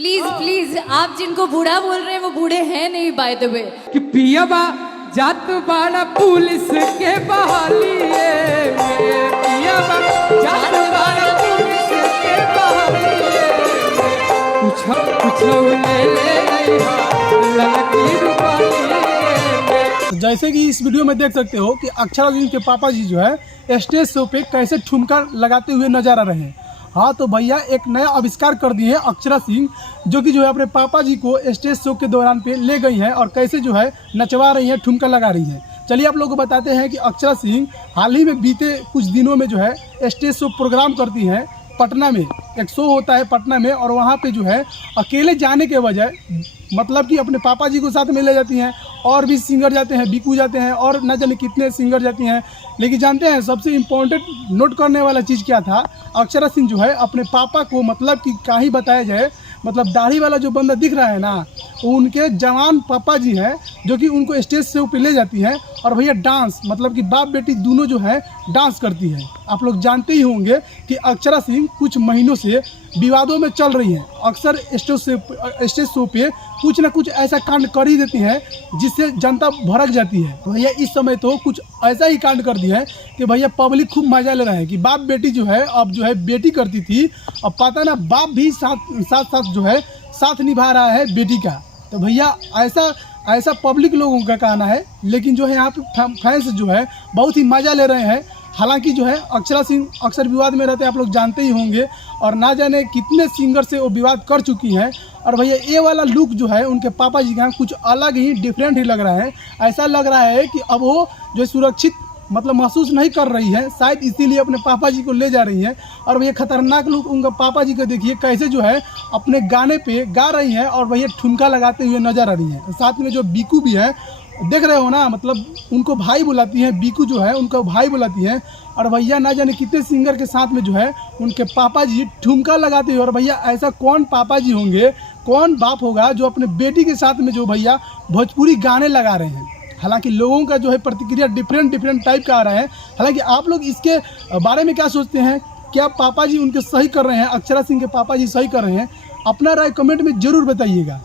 Please please, आप जिनको बूढ़ा बोल रहे हैं वो बूढ़े हैं नहीं, बाय द वे। कि पियाबा जात बाड़ा पुलिस के बहालिए में, पियाबा जात बाड़ा पुलिस के बहालिए में, कुछ ले ले ललकी रूपालिए। जैसे कि इस वीडियो में देख सकते हो कि अक्षरा सिंह के पापा जी जो है स्टेज शो पे कैसे ठुमका लगाते हुए नजर आ रहे हैं। हाँ तो भैया एक नया आविष्कार कर दिए हैं अक्षरा सिंह, जो कि जो है अपने पापा जी को स्टेज शो के दौरान पे ले गई हैं और कैसे जो है नचवा रही हैं, ठुमका लगा रही हैं। चलिए आप लोगों को बताते हैं कि अक्षरा सिंह हाल ही में बीते कुछ दिनों में जो है स्टेज शो प्रोग्राम करती हैं पटना में। एक शो होता है पटना में और वहाँ पे जो है अकेले जाने के बजाय मतलब कि अपने पापा जी को साथ में ले जाती हैं, और भी सिंगर जाते हैं, बीकू जाते हैं और न जाने कितने सिंगर जाती हैं। लेकिन जानते हैं सबसे इम्पोर्टेंट नोट करने वाला चीज़ क्या था, अक्षरा सिंह जो है अपने पापा को मतलब कि क्या ही बताया जाए, मतलब दाढ़ी वाला जो बंदा दिख रहा है ना, वो उनके जवान पापा जी हैं जो कि उनको स्टेज से ऊपर ले जाती हैं और भैया डांस मतलब कि बाप बेटी दोनों जो है डांस करती है। आप लोग जानते ही होंगे कि अक्षरा सिंह कुछ महीनों से विवादों में चल रही हैं। अक्सर स्टेज शो पे कुछ ना कुछ ऐसा कांड कर ही देती हैं जिससे जनता भड़क जाती है। तो भैया इस समय तो कुछ ऐसा ही कांड कर दिया है कि भैया पब्लिक खूब मजा ले रहा है कि बाप बेटी जो है अब जो है बेटी करती थी, अब पता ना बाप भी साथ जो है साथ निभा रहा है बेटी का। तो भैया ऐसा पब्लिक लोगों का कहना है, लेकिन जो है यहाँ पे फैंस जो है बहुत ही मज़ा ले रहे हैं। हालांकि जो है अक्षरा सिंह अक्सर विवाद में रहते हैं, आप लोग जानते ही होंगे, और ना जाने कितने सिंगर से वो विवाद कर चुकी हैं। और भैया ये वाला लुक जो है उनके पापा जी का कुछ अलग ही डिफरेंट ही लग रहा है। ऐसा लग रहा है कि अब वो जो सुरक्षित मतलब महसूस नहीं कर रही है, शायद इसीलिए अपने पापा जी को ले जा रही हैं। और भैया खतरनाक लुक उनका पापा जी को देखिए कैसे जो है अपने गाने पे गा रही हैं और भैया ठुमका लगाते हुए नजर आ रही हैं। साथ में जो बीकू भी है देख रहे हो ना, मतलब उनको भाई बुलाती हैं, बीकू जो है उनको भाई बुलाती हैं। और भैया ना जाने कितने सिंगर के साथ में जो है उनके पापा जी ठुमका लगाते हैं। और भैया ऐसा कौन पापा जी होंगे, कौन बाप होगा जो अपने बेटी के साथ में जो भैया भोजपुरी गाने लगा रहे हैं। हालांकि लोगों का जो है प्रतिक्रिया डिफरेंट टाइप का आ रहा है। हालांकि आप लोग इसके बारे में क्या सोचते हैं, क्या पापा जी उनके सही कर रहे हैं, अक्षरा सिंह के पापा जी सही कर रहे हैं? अपना राय कमेंट में ज़रूर बताइएगा।